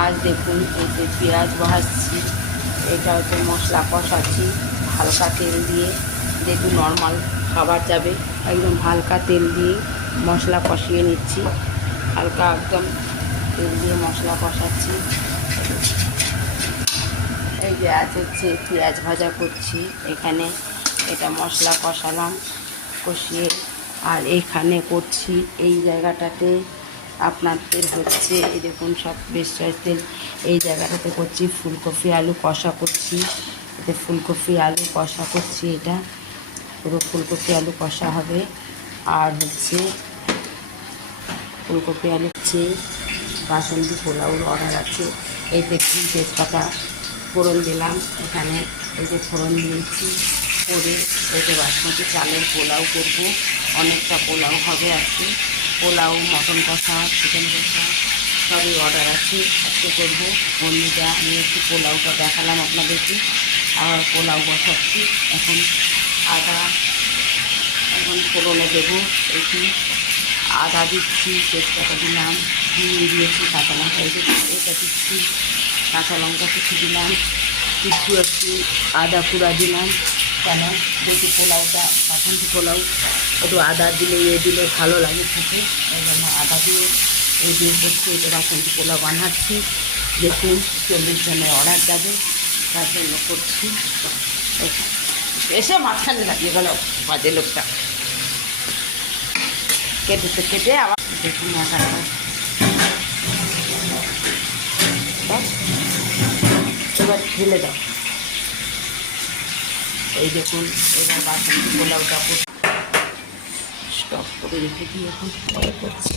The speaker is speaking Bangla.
আজ দেখুন এই যে পেঁয়াজ ভাজছি, এটা হচ্ছে মশলা কষাচ্ছি হালকা তেল দিয়ে, যেহেতু নর্মাল খাবার যাবে একদম হালকা তেল দিয়ে মশলা কষিয়ে নিচ্ছি। হালকা একদম তেল দিয়ে মশলা কষাচ্ছি। এই যে আজ হচ্ছে পেঁয়াজ ভাজা করছি এখানে, এটা মশলা কষালাম কষিয়ে, আর এখানে করছি এই জায়গাটাতে আপনাদের হচ্ছে এই দেখুন সব বেশ তেল, এই জায়গাটাতে করছি ফুলকপি আলু কষা করছি। এতে ফুলকপি আলু কষা করছি, এটা পুরো ফুলকপি আলু কষা হবে। আর হচ্ছে ফুলকপি আলু হচ্ছে বাসন্তী পোলাওর অর্ডার আছে। এই দেখুন তেজপাতা ফোড়ন দিলাম এখানে, এই যে ফোড়ন দিয়েছি করে এই যে বাসমতি চালের পোলাও করব। অনেকটা পোলাও হবে আজকে, পোলাও মটন কষা চিকেন কষা সবই অর্ডার আছে আজকে করবো। বন্ধুরা আমি একটু পোলাওটা দেখালাম আপনাদেরকে, আর পোলাও বসাচ্ছি এখন। এখন ফোড়নে দেবো, একটু আদা দিচ্ছি, তেজপাতা দিলাম, চিনি দিয়েছি, কাঁচা লঙ্কা এটা দিচ্ছি, কাঁচা লঙ্কা কিছু দিলাম, একটু আদা কুড়া দিলাম। কেন যেহেতু পোলাওটা বাসন্তী পোলাও একটু আদা দিলে দিলে ভালো লাগে খেতে, ওই জন্য আদা দিয়ে দিয়ে করছি। এটা বাসন্তী পোলাও বানাচ্ছি, দেখুন 40 জনের অর্ডার যাবে তার জন্য করছি। এসে মাঝখানে লাগিয়ে গেল বাজে লোকটা, কেটে আবার দেখুন এবার ঢেলে দাও। এই দেখুন এবার বাসন্তী পোলাওটা স্টপ করে রেখে দিয়ে এখন করছি।